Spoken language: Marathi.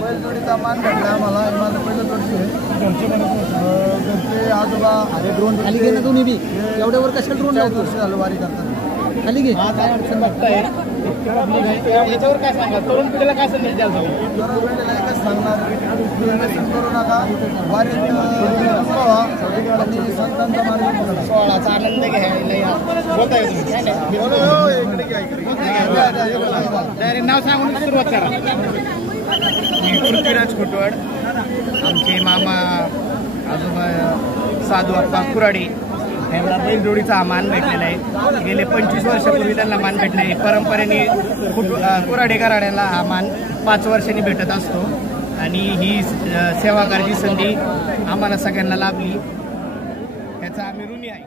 बैलजोडीचा मान भेटला आम्हाला. माझं पहिलं जोडशी घरचे आजोबा. अरे ड्रोन खाली घे ना तुम्ही बी. एवढ्यावर कशाला ड्रोन लावतो? वर्ष झालं वारी करतात. खाली घे. काय अडचण वाटतंय याच्यावर काय सांगा? तरुण पिढीला काय संदेश द्याल? तरुण पिढीला एकच सांगणार, व्यसन करू नका, वारीत व्हा आणि संतांचा मार्ग सोहळाचा आनंद घ्यायला बोलताय तुम्ही. नाव सांगून सुरुवात करा. मी पृथ्वीराज खुटवड. आमचे मामा आजोबा साधू अप्पा कुराडे यांना बैलजोडीचा मान भेटलेला आहे. गेले 25 वर्षापूर्वी त्यांना मान भेटला आहे. परंपरेने कुराडे घराण्याला हा मान 5 वर्षांनी भेटत असतो आणि ही सेवा करायची संधी आम्हाला सगळ्यांना लाभली, त्याचा आम्ही ऋणी आहे.